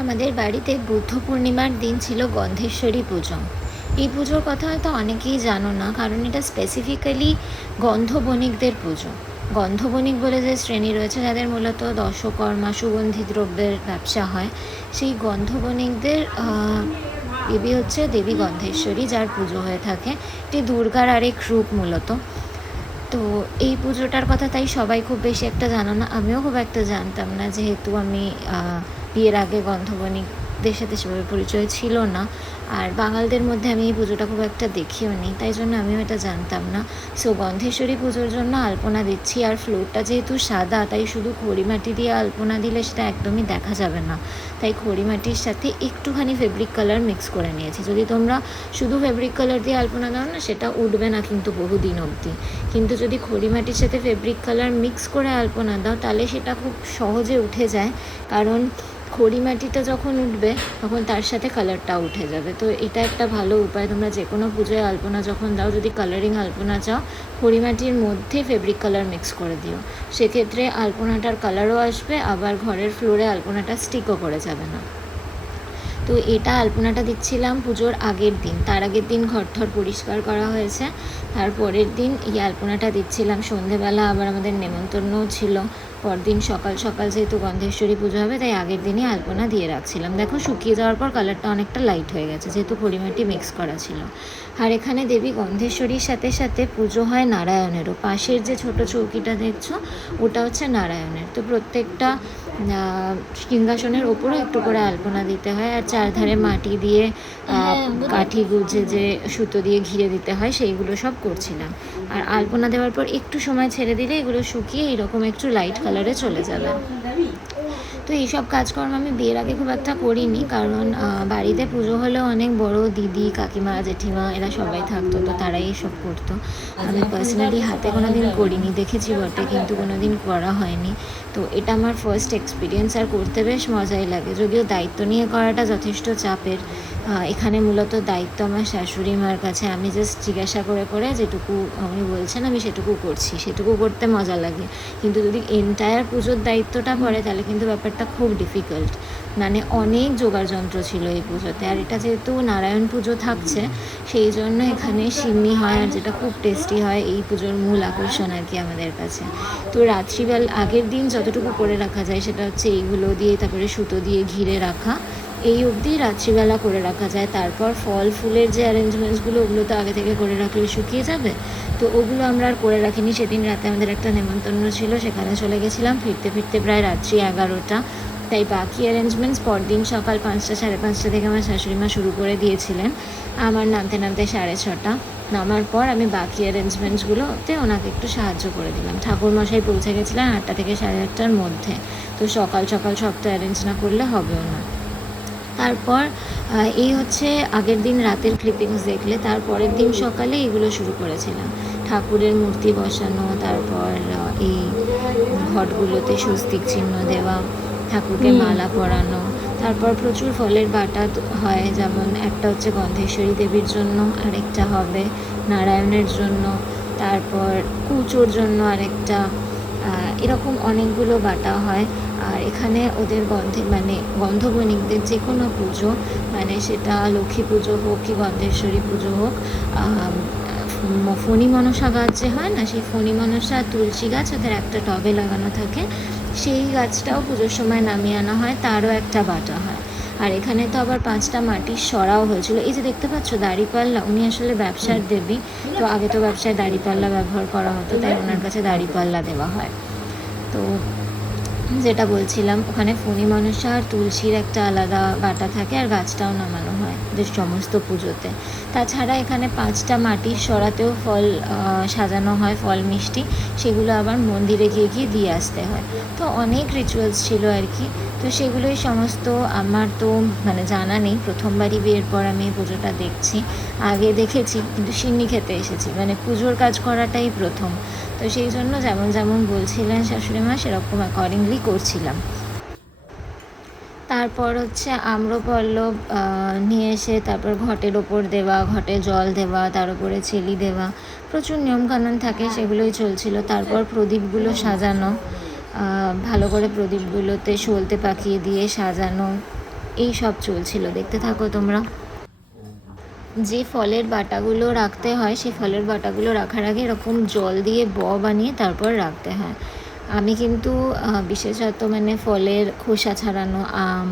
আমাদের বাড়িতে বুদ্ধ পূর্ণিমার দিন ছিল গন্ধেশ্বরী পুজো। এই পুজোর কথা হয়তো অনেকেই জানো না, কারণ এটা স্পেসিফিক্যালি গন্ধ বণিকদের পুজো। গন্ধ বণিক বলে যে শ্রেণি রয়েছে, যাদের মূলত দশকর্মা, সুগন্ধি দ্রব্যের ব্যবসা হয়, সেই গন্ধ বণিকদের দেবী হচ্ছে দেবী গন্ধেশ্বরী, যার পুজো হয়ে থাকে। এটি দুর্গার আরেক রূপ মূলত। তো এই পুজোটার কথা তাই সবাই খুব বেশি একটা জানো না, আমিও খুব একটা জানতাম না, যেহেতু আমি বিয়ের আগে গন্ধবণিকদের সাথে সেভাবে পরিচয় ছিল না। আর বাঙালদের মধ্যে আমি এই পুজোটা খুব একটা দেখিও নি, তাই জন্য আমিও এটা জানতাম না। সো গন্ধেশ্বরী পুজোর জন্য আলপনা দিচ্ছি, আর ফ্লোরটা যেহেতু সাদা, তাই শুধু খড়িমাটি দিয়ে আলপনা দিলে সেটা একদমই দেখা যাবে না। তাই খড়িমাটির সাথে একটুখানি ফেব্রিক কালার মিক্স করে নিয়েছি। যদি তোমরা শুধু ফেব্রিক কালার দিয়ে আলপনা দাও না, সেটা উঠবে না কিন্তু বহুদিন অবধি। কিন্তু যদি খড়িমাটির সাথে ফেব্রিক কালার মিক্স করে আলপনা দাও, তাহলে সেটা খুব সহজে উঠে যায়। কারণ খড়িমাটিটা যখন উঠবে, তখন তার সাথে কালারটা উঠে যাবে। তো এটা একটা ভালো উপায়। তোমরা যে কোনো পুজোয় আলপনা যখন দাও, যদি কালারিং আলপনা চাও খড়িমাটির মধ্যে ফেব্রিক কালার মিক্স করে দিও। সেক্ষেত্রে আলপনাটার কালারও আসবে, আবার ঘরের ফ্লোরে আলপনাটা স্টিকও করে যাবে না। তো এটা আলপনাটা দিচ্ছিলাম পুজোর আগের দিন। তার আগের দিন ঘরঠর পরিষ্কার করা হয়েছে। তারপরের দিন এই আলপনাটা দিচ্ছিলাম। সন্ধেবেলা আবার আমাদের নেমন্তন্নও ছিল। পরদিন সকাল সকাল যেহেতু গন্ধেশ্বরী পুজো হবে তাই আগের দিনই আলপনা দিয়ে রাখছিলাম। দেখো শুকিয়ে যাওয়ার পর কালারটা অনেকটা লাইট হয়ে গেছে যেহেতু পরিমাটি মিক্স করা ছিল। আর এখানে দেবী গন্ধেশ্বরীর সাথে সাথে পুজো হয় নারায়ণেরও। পাশের যে ছোট চৌকিটা দেখছ ওটা হচ্ছে নারায়ণের। তো প্রত্যেকটা সিংহাসনের ওপরও একটু করে আলপনা দিতে হয় আর চারধারে মাটি দিয়ে আহ, কাঠি গুজে যে সুতো দিয়ে ঘিরে দিতে হয় সেইগুলো সব করছিলাম। আর আলপনা দেওয়ার পর একটু সময় ছেড়ে দিলে এগুলো শুকিয়ে এরকম একটু লাইট কালারে চলে যাবে। তো এইসব কাজকর্ম আমি বিয়ের আগে খুব একটা করিনি, কারণ বাড়িতে পুজো হলেও অনেক বড় দিদি, কাকিমা, জেঠিমা এরা সবাই থাকতো, তো তারাই এসব করতো। আমি পার্সোনালি হাতে কোনো দিন করিনি, দেখেছি বটে, কিন্তু কোনো দিন করা হয়নি। তো এটা আমার ফার্স্ট এক্সপিরিয়েন্স আর করতে বেশ মজাই লাগে। যদিও দায়িত্ব নিয়ে করাটা যথেষ্ট চাপের এখানে মূলত দায়িত্ব আমার শাশুড়ি মার কাছে। আমি জাস্ট জিজ্ঞাসা করে করে যেটুকু উনি বলছেন, আমি সেটুকু করছি। সেটুকু করতে মজা লাগে। কিন্তু যদি এন্টায়ার পুজোর দায়িত্বটা পড়ে, তাহলে কিন্তু ব্যাপারটা খুব ডিফিকাল্ট মানে অনেক জোগাড় যন্ত্র ছিল এই পুজোতে। আর এটা যেহেতু নারায়ণ পুজো থাকছে, সেই জন্য এখানে সিন্নি হয় আর যেটা খুব টেস্টি হয়, এই পুজোর মূল আকর্ষণ আর কি আমাদের কাছে। তো রাত্রিবেল, আগের দিন যতটুকু করে রাখা যায় সেটা হচ্ছে এইগুলো দিয়ে, তারপরে সুতো দিয়ে ঘিরে রাখা। এই অবধি রাত্রিবেলা করে রাখা যায়। তারপর ফল, ফুলের যে অ্যারেঞ্জমেন্টসগুলো ওগুলো তো আগে থেকে করে রাখলে শুকিয়ে যাবে? তো ওগুলো আমরা আর করে রাখিনি। সেদিন রাতে আমাদের একটা নেমন্তন্ন ছিল, সেখানে চলে গেছিলাম। ফিরতে ফিরতে প্রায় রাত্রি এগারোটা। তাই বাকি অ্যারেঞ্জমেন্টস পরদিন সকাল পাঁচটা, সাড়ে পাঁচটা থেকে আমার শাশুড়ি মা শুরু করে দিয়েছিলেন। আমার নামতে নামতে সাড়ে ছটা। নামার পর আমি বাকি অ্যারেঞ্জমেন্টসগুলোতে ওনাকে একটু সাহায্য করে দিলাম। ঠাকুরমশাই পৌঁছে গেছিলেন আটটা থেকে সাড়ে আটটার মধ্যে। তো সকাল সকাল সবটা অ্যারেঞ্জ না করলে হবেও না তারপর এই হচ্ছে আগের দিন রাতের ক্লিপিংস দেখলে, তারপরের দিন সকালে এগুলো শুরু করেছিলাম। ঠাকুরের মূর্তি বসানো তারপর এই ঘটগুলোতে স্বস্তিক চিহ্ন দেওয়া ঠাকুরকে মালা পরানো তারপর প্রচুর ফলের বাটা হয় যেমন একটা হচ্ছে গন্ধেশ্বরী দেবীর জন্য আরেকটা হবে নারায়ণের জন্য তারপর কুচোর জন্য আরেকটা এরকম অনেকগুলো বাটা হয়। আর এখানে ওদের গন্ধে মানে গন্ধবণিকদের যে কোনো পুজো মানে সেটা লক্ষ্মী পুজো হোক কি গন্ধেশ্বরী পুজো হোক ফণি মনসা গাছ যে হয় না, সেই ফণি মনসা তুলসী গাছ, ওদের একটা টবে লাগানো থাকে। সেই গাছটাও পুজোর সময় নামিয়ে আনা হয়, তারও একটা বাটা হয়। আর এখানে তো আবার পাঁচটা মাটির সরাও হয়েছিল। এই যে দেখতে পাচ্ছ, দাড়িপাল্লা, উনি আসলে ব্যবসার দেবী। তো আগে তো ব্যবসায় দাড়িপাল্লা ব্যবহার করা হতো, তাই ওনার কাছে দাড়িপাল্লা দেওয়া হয়। তো যেটা বলছিলাম, ওখানে ফণি মনসা আর তুলসীর একটা আলাদা বাটা থাকে আর গাছটাও নামানো হয় যে সমস্ত পুজোতে। তাছাড়া এখানে পাঁচটা মাটির সরাতেও ফল সাজানো হয়, ফল, মিষ্টি, সেগুলো আবার মন্দিরে গিয়ে গিয়ে দিয়ে আসতে হয়। তো অনেক রিচুয়ালস ছিল আর কি। তো সেগুলোই সমস্ত আমার তো মানে জানা নেই, প্রথমবারই বিয়ের পর আমি পুজোটা দেখছি। আগে দেখেছি, কিন্তু সিন্নি খেতে এসেছি। মানে পুজোর কাজ করাটাই প্রথম। তো সেই জন্য যেমন যেমন বলছিলেন শাশুড়ি মা, সেরকম অ্যাকর্ডিংলি করছিলাম। তারপর হচ্ছে আম্রপল্লব নিয়ে এসে তারপর ঘটের ওপর দেওয়া, ঘটে জল দেওয়া, তার উপরে ছেলি দেওয়া, প্রচুর নিয়মকানুন থাকে, সেগুলোই চলছিল। তারপর প্রদীপগুলো সাজানো ভালো করে প্রদীপগুলোতে সলতে পাকিয়ে দিয়ে সাজানো, এই সব চলছিল। দেখতে থাকো তোমরা। যে ফলের বাটাগুলো রাখতে হয় সেই ফলের বাটাগুলো রাখার আগে এরকম জল দিয়ে ব বানিয়ে তারপর রাখতে হয়। আমি কিন্তু বিশেষত মানে ফলের খোসা ছাড়ানো আম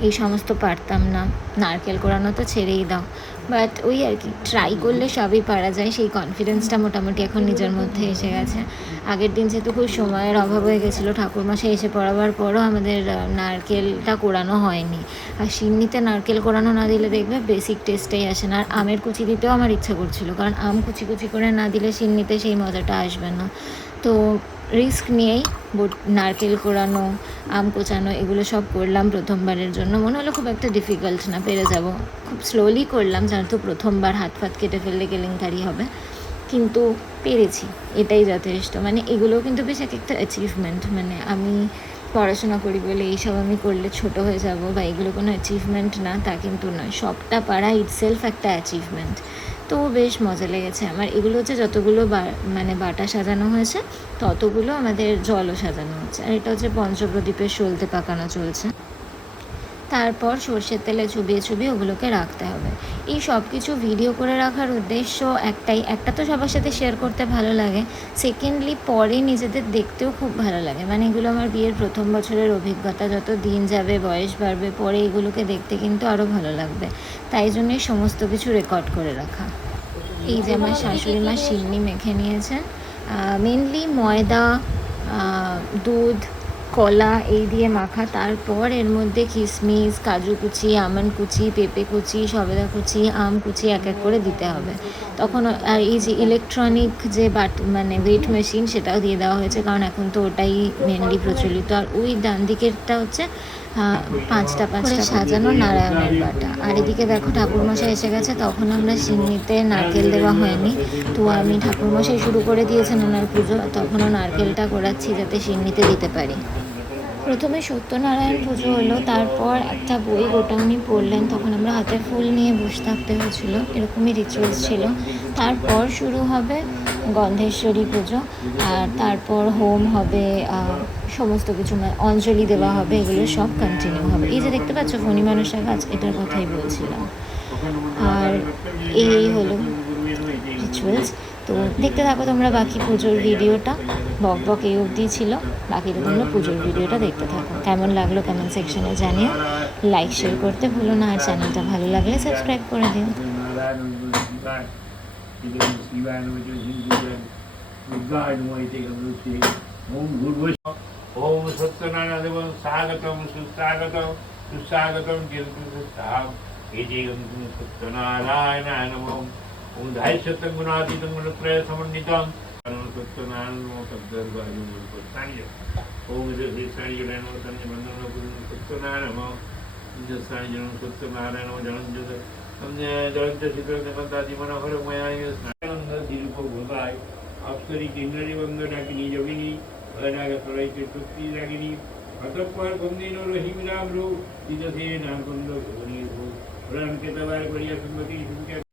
এই সমস্ত পারতাম না। নারকেল কোরানো তো ছেড়েই দাও। বাট ওই আর কি ট্রাই করলে সবই পারা যায়। সেই কনফিডেন্সটা মোটামুটি এখন নিজের মধ্যে এসে গেছে। আগের দিন যেহেতু খুব সময়ের অভাব হয়ে গেছিল ঠাকুরমাসে এসে পড়াবার পরও আমাদের নারকেলটা কোরানো হয়নি। আর সিন্নিতে নারকেল কোরানো না দিলে দেখবে বেসিক টেস্টেই আসে না। আর আমের কুচি দিতেও আমার ইচ্ছা করছিল। কারণ আম কুচি কুচি করে না দিলে সিন্নিতে সেই মজাটা আসবে না। তো রিস্ক নিয়েই নারকেল কোড়ানো আম কোচানো, এগুলো সব করলাম প্রথমবারের জন্য। মনে হলো খুব একটা ডিফিকাল্ট না, পেরে যাব। খুব স্লোলি করলাম যেহেতু প্রথমবার হাত ফাত কেটে ফেললে কেলেঙ্কারি হবে। কিন্তু পেরেছি, এটাই যথেষ্ট। মানে এগুলোও কিন্তু বেশ এক একটা অ্যাচিভমেন্ট মানে আমি পড়াশোনা করি বলে এইসব আমি করলে ছোট হয়ে যাব বা এগুলো কোনো অ্যাচিভমেন্ট না, তা কিন্তু নয়। সবটা পারা ইটসেলফ একটা অ্যাচিভমেন্ট তো বেশ মজা লেগেছে আমার। এগুলো হচ্ছে যতগুলো মানে বাটা সাজানো হয়েছে, ততগুলো আমাদের জলও সাজানো হয়েছে আর এটা হচ্ছে পঞ্চপ্রদীপের সলতে পাকানো চলছে। তারপর সর্ষের তেলে চুবিয়ে চুবিয়ে ওগুলোকে রাখতে হবে। এই সব কিছু ভিডিও করে রাখার উদ্দেশ্য একটাই, একটা তো সবার সাথে শেয়ার করতে ভালো লাগে। সেকেন্ডলি পরে নিজেদের দেখতেও খুব ভালো লাগে। মানে এগুলো আমার বিয়ের প্রথম বছরের অভিজ্ঞতা। যত দিন যাবে, বয়স বাড়বে, পরে এগুলোকে দেখতে কিন্তু আরও ভালো লাগবে। তাই জন্যই সমস্ত কিছু রেকর্ড করে রাখা। এই যে আমার শাশুড়ি মা সিন্নি মেখে নিয়েছেন। মেনলি ময়দা দুধ কলা এই দিয়ে মাখা, তারপর এর মধ্যে কিশমিশ কাজু কুচি আমন্ড কুচি, পেঁপে কুচি, সবেদা কুচি, আম কুচি এক এক করে দিতে হবে। তখন, আর এই যে ইলেকট্রনিক যে বাট মানে ওয়েট মেশিন সেটাও দিয়ে দেওয়া হয়েছে, কারণ এখন তো ওটাই মেনলি প্রচলিত। আর ওই ডান দিকেরটা হচ্ছে পাঁচটা পাঁচটা সাজানো নারায়ণের বাটা। আর এদিকে দেখো ঠাকুরমশাই এসে গেছে, তখন আমরা সিন্নিতে নারকেল দেওয়া হয়নি। তো আমি ঠাকুরমশাই শুরু করে দিয়েছেন ওনার পুজো, তখনও নারকেলটা করাচ্ছি যাতে সিন্নিতে দিতে পারি। প্রথমে সত্যনারায়ণ পুজো হলো, তারপর একটা বই গোটা উনি পড়লেন, তখন আমরা হাতে ফুল নিয়ে বসে থাকতে হয়েছিল, এরকমই রিচুয়ালস ছিল। তারপর শুরু হবে গন্ধেশ্বরী পুজো, আর তারপর হোম হবে সমস্ত কিছু মানে অঞ্জলি দেওয়া হবে, এগুলো সব কন্টিনিউ হবে। এই যে দেখতে পাচ্ছ ফণি মানুষের গাছ এটার কথাই বলছিলাম। আর এই হলো রিচুয়ালস তো দেখতে থাকো তোমরা বাকি পুজোর ভিডিওটা বক বক এই অবধি ছিল বাকিটা তোমরা পুজোর ভিডিওটা দেখতে থাকো কেমন লাগল কেমন সেকশনে জানিও লাইক শেয়ার করতে ভুলো না আর চ্যানেলটা ভালো লাগলে সাবস্ক্রাইব করে দিও সত্যনারায়ণ স্বাগতম সুস্বাগতম সুস্বাগতম সত্যনারায়ণ गुणातीतंगुणत्रयसमन्वितां અક્ષરી કેન્દ્રની વંદો ડાકીની જોગીની અડાગત પ્રલય ચતુર્થી લાગીની અતપ્પાર ગમદીનો રહીમ રામ રો દીદસે નામ ગમદો ભોગની ભોગ પ્રાણ કે તવાર બળિયા સંમતિ સંખ્યા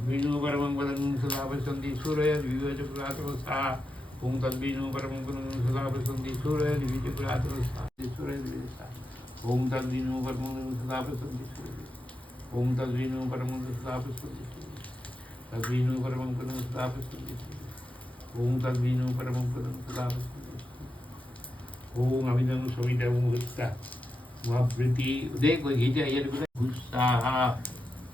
तद्वीणुपरमं वदन् सदा पश्यन्ति सूरय द्विवचपुरातमस्था ॐ तद्वीणुपरमं वदन् सदा पश्यन्ति सूरय ॐ तद्वीणुपरमं वदन् ॐ तद्वीणुपरमं वदन् सदा पश्यन्ति ॐ तद्वीणुपरमं वदन् ॐ अमिदं समिदं वृत्ता मम प्रीति उदय को घीते अयर्विद भुस्ताः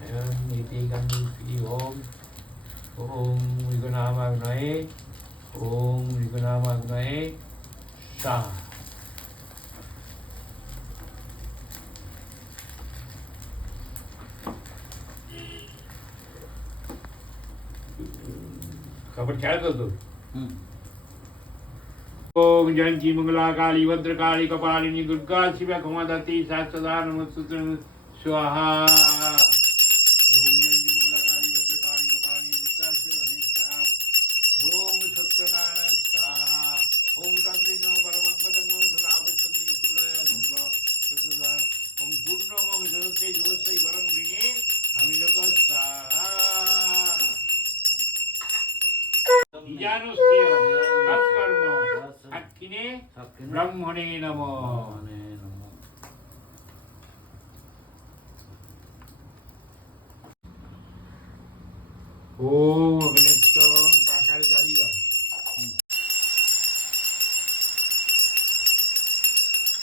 and iti gandhi shri om om vigunamagnaye om vigunamagnaye sa खबर ख्याल कर दो ओम जयंती मंगला काली भद्र काली कपालिनी दुर्गा शिवा क्षमा दाती सात सदा नमस्ते स्वाहा জ্ঞানস্য তৎকর্ম সাক্ষিণে ব্রহ্মণে নম ওম অগ্নিত্ব প্রাকার চালিয়ে দাও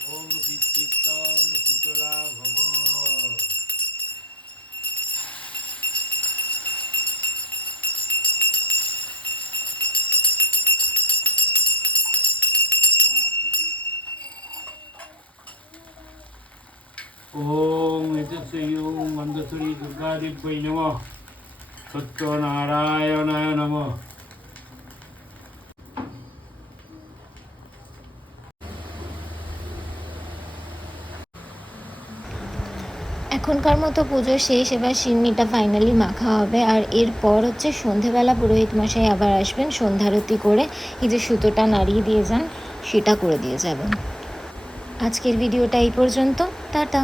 ওম পিতৃত্ব শীতলা ভব ওম এতসয়ং মন্দসুরী দুর্গাদিব্যই নম সত্যনারায়ণায় নম এখনকার মতো পুজো শেষ, এবার সিন্নিটা ফাইনালি মাখা হবে। আর এরপর হচ্ছে সন্ধেবেলা পুরোহিত মশাই আবার আসবেন, সন্ধ্যারতি করে এই যে সুতোটা নাড়িয়ে দিয়ে যান, সেটা করে দিয়ে যাবেন। আজকের ভিডিওটা এই পর্যন্ত। টাটা।